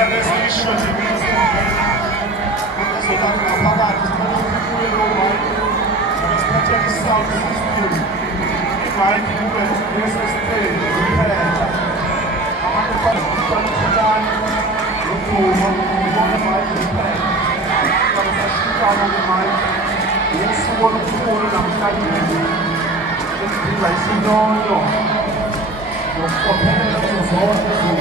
Realization of the reason so that our power is not fully right, especially sound system, right? There's a stage, repair. I'm the first one to die. Look for what we want to fight repair. Because I shoot out on the mind. Yes, what we want to fight. It's like, no. Your competitors is all the